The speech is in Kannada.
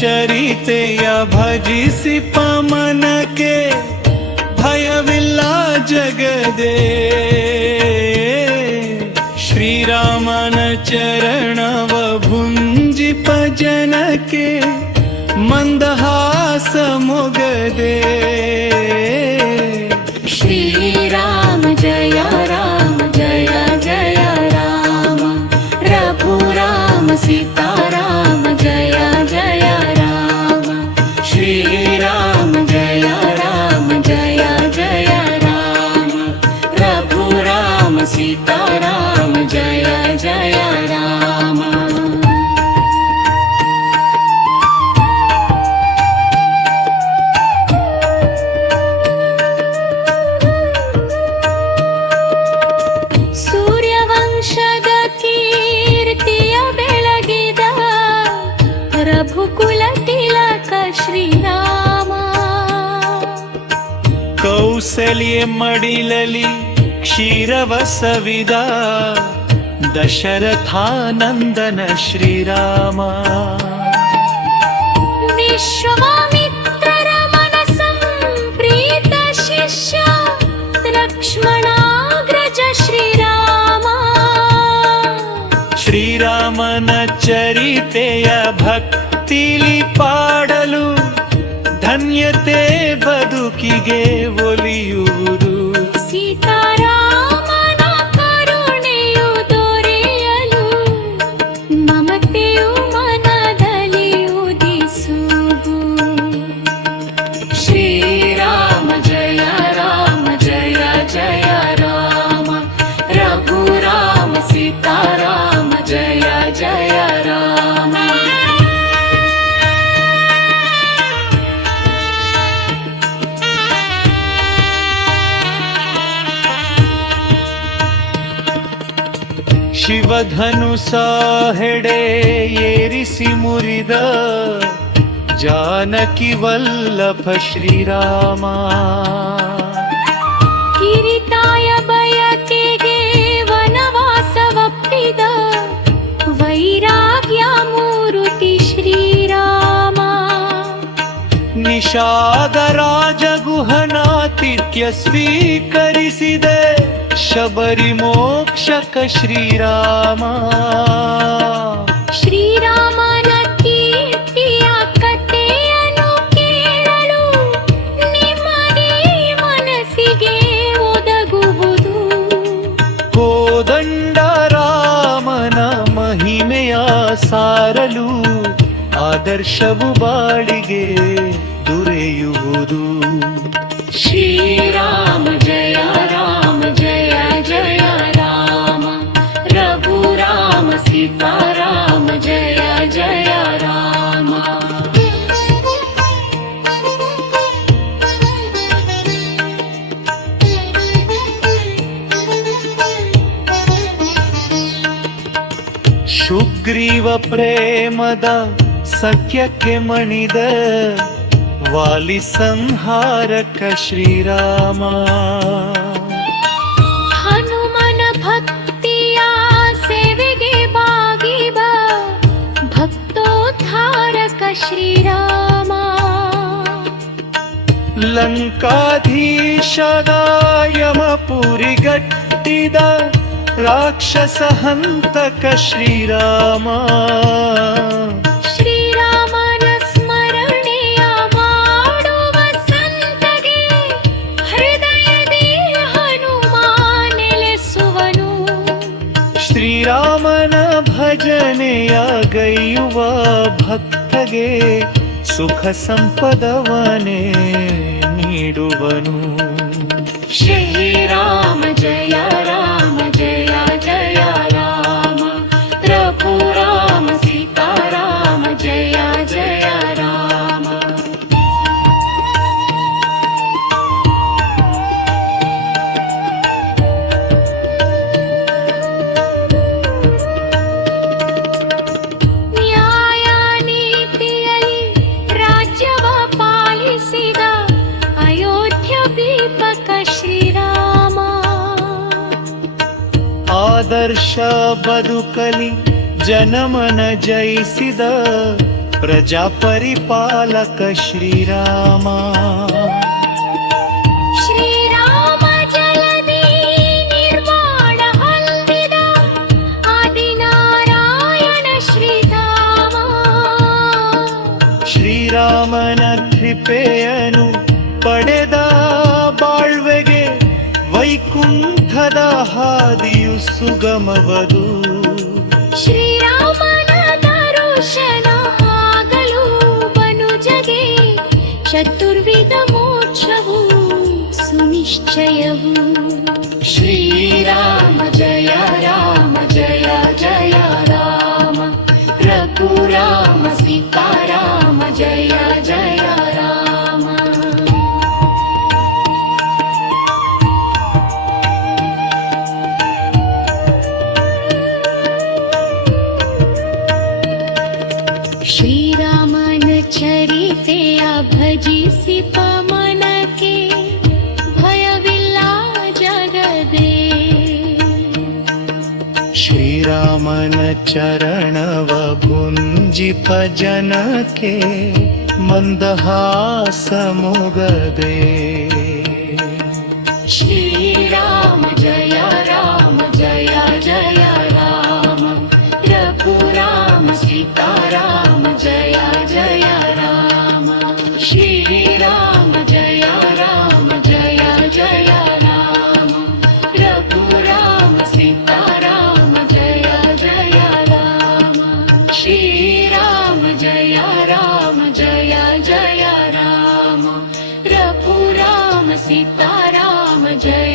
ಚರಿತೆಯ ಭಜಿಸಿ ಪಮನಕ್ಕೆ ಭಯವಿಲ್ಲ ಜಗದೇ. ಶ್ರೀರಾಮನ ಚರಣವ ಭುಂಜಿಪ ಜನಕ್ಕೆ ಮಂದಹಾಸ ಮೊಗದೆ. ಶ್ರೀರಾಮ ಜಯ ರಾಮ ಜಯ ಜಯ ರಾಮ. ರಘುರಾಮ ಸೀತಾರಾಮ ಜಯ ಜಯ ರಾಮ. ಶ್ರೀರಾಮ ಜಯ ರಾಮ ಜಯ ಜಯ ರಾಮ. ರಘುರಾಮ ಸೀತಾರಾಮ ಜಯ ಜಯ ರಾಮ. ಸೂರ್ಯವಂಶದ ಕೀರ್ತಿಯ ಬೆಳಗಿದ ರಘುಕುಲ ತಿಲಕ ಶ್ರೀರಾಮ. ಕೌಸಲ್ಯ ಮಡಿಲಲಿ ಕ್ಷೀರವ ಸವಿದ ದಶರಥಾನಂದನ ಶ್ರೀರಾಮ. ವಿಶ್ವಾಮಿತ್ರರ ಮನಸಂ ಪ್ರೀತ ಶಿಷ್ಯ ಲಕ್ಷ್ಮಣಾಗ್ರಜ ಶ್ರೀರಾಮ. ಶ್ರೀರಾಮನ ಚರಿತೆಯ ಭಕ್ತಿಲಿ ಪಾಡಲು ಧನ್ಯತೆ ಬದುಕಿಗೆ ಒಲಿಯುವುದು. ಸೀತಾರಾಮನ ಕರುಣೆಯು ದೊರೆಯಲು ಮಮತೆಯು ಮನದಲ್ಲಿ ಉದಿಸುವುದು. ಶ್ರೀರಾಮ ಜಯ ರಾಮ ಜಯ ಜಯ ರಾಮ. ರಘುರಾಮ ಸೀತಾರಾಮ ಜಯ ಜಯ ರಾಮ. ಶಿವಧನುಸ ಹೆಡೆ ಏರಿಸಿ ಮುರಿದ ಜಾನಕಿ ವಲ್ಲಭ ಶ್ರೀರಾಮ. ಕಿರಿತಾಯ ಬಯಕೆಗೆ ವನವಾಸವಪ್ಪಿದ ವೈರಾಗ್ಯ ಮೂರುತಿ ಶ್ರೀರಾಮ. ನಿಷಾದ ರಾಜಗುಹನಾತಿಥ್ಯ ಸ್ವೀಕರಿಸಿದೆ ಶಬರಿ ಮೋಕ್ಷಕ ಶ್ರೀರಾಮ. ಶ್ರೀರಾಮನ ಕೀರ್ತಿಯ ಕಥೆಯನ್ನು ಕೇಳಲು ನಿಮ್ಮದೇ ಮನಸ್ಸಿಗೆ ಒದಗುವುದು. ಕೋದಂಡ ರಾಮನ ಮಹಿಮೆಯ ಸಾರಲು ಆದರ್ಶವು ಬಾಳಿಗೆ ದೊರೆಯುವುದು. ಶ್ರೀರಾಮ ಜಯ ರಾಮ ಜಯ ಜಯ ರಾಮ. ರಘುರಾಮ ಸೀತಾರಾಮ ಜಯ ಜಯ ರಾಮ. ಸುಗ್ರೀವ ಪ್ರೇಮದ ಸಖ್ಯಕ್ಕೆ ಮಣಿದ ವಾಲಿ ಸಂಹಾರಕ ಶ್ರೀರಾಮ. ಹನುಮನ ಭಕ್ತಿಯ ಸೇವೆಗೆ ಬಾಗಿಬ ಭಕ್ತೋದ್ಧಾರಕ ಶ್ರೀರಾಮ. ಲಂಕಾಧೀಶದ ಯಮಪುರಿಗಟ್ಟಿದ ರಾಕ್ಷಸ ಹಂತಕ ಶ್ರೀರಾಮ. ಶ್ರೀರಾಮನ ಸ್ಮರಣೆಯ ಮಾಡುವ ಸಂತಗೆ ಹೃದಯದಿ ಹನುಮ ನೆಲೆಸುವನು. ಶ್ರೀರಾಮನ ಭಜನೆಯ ಗೈಯುವ ಭಕ್ತಗೆ ಸುಖ ಸಂಪದವನೇ ನೀಡುವನು. ಶ್ರೀರಾಮ ಜಯ ರಾಮ ಜಯ ಜಯ ರಾಮ. ರಘುರಾಮ ಸೀತಾರಾಮ ಜಯ ಜಯ ರಾಮ. ನ್ಯಾಯ ನೀತಿಯಲ್ಲಿ ರಾಜ್ಯವ ಪಾಲಿಸಿದ ಅಯೋಧ್ಯ ದೀಪಕ ಶ್ರೀರಾಮ. ಆದರ್ಶ ಬದುಕಲಿ ಜನಮನ ಜಯಿಸಿದ ಪ್ರಜಾ ಪರಿಪಾಲಕ ಶ್ರೀರಾಮ. ಶ್ರೀರಾಮ ಜಲದಿ ನಿರ್ವಾಣ ಹೊಂದಿದ ಆದಿನಾರಾಯಣ ಶ್ರೀರಾಮ. ಶ್ರೀರಾಮನ ಕೃಪೆಯನು ಪಡೆದ ಬಾಳ್ವೆಗೆ ವೈಕುಂಠದ ಹಾದಿಯು ಸುಗಮವದು. ಶ್ರೀರಾಮನ ದರ್ಶನ ಆಗಲು ಮನುಜಗೆ ಚತುರ್ವಿಧ ಮೋಕ್ಷವು ಸುನಿಶ್ಚಯವು. ಶ್ರೀರಾಮ ಜಯ ರಾಮ ಜಯ ಜಯ ರಾಮ. ರಘುರಾಮ ಸೀತಾರಾಮ ಜಯ ಜಯ ರಾಮ. ಶ್ರೀರಾಮನ ಚರಿತೆಯ ಭಜಿಸಿ ಪಮನಕ್ಕೆ ಭಯವಿಲ್ಲ ಜಗದೇ. ಶ್ರೀರಾಮನ ಚರಣವ ಭುಂಜಿಪ ಜನಕ್ಕೆ ಮಂದಹಾಸ ಮುಗದೆ. ಶ್ರೀರಾಮ ಜಯ ರಾಮ ಜಯ ಜಯ ರಾಮ. ರಘುರಾಮ ಸೀತಾರಾಮ ಜಯ ಜಯ ರಾಮ. ಶ್ರೀರಾಮ ಜಯ ರಾಮ ಜಯ ಜಯ ರಾಮ. ರಘುರಾಮ ಸೀತಾರಾಮ ಜಯ ಜಯ ರಾಮ. ಶ್ರೀರಾಮ ಜಯ ರಾಮ ಜಯ ಜಯ ರಾಮ. ರಘುರಾಮ ಸೀತಾರಾಮ ಜಯ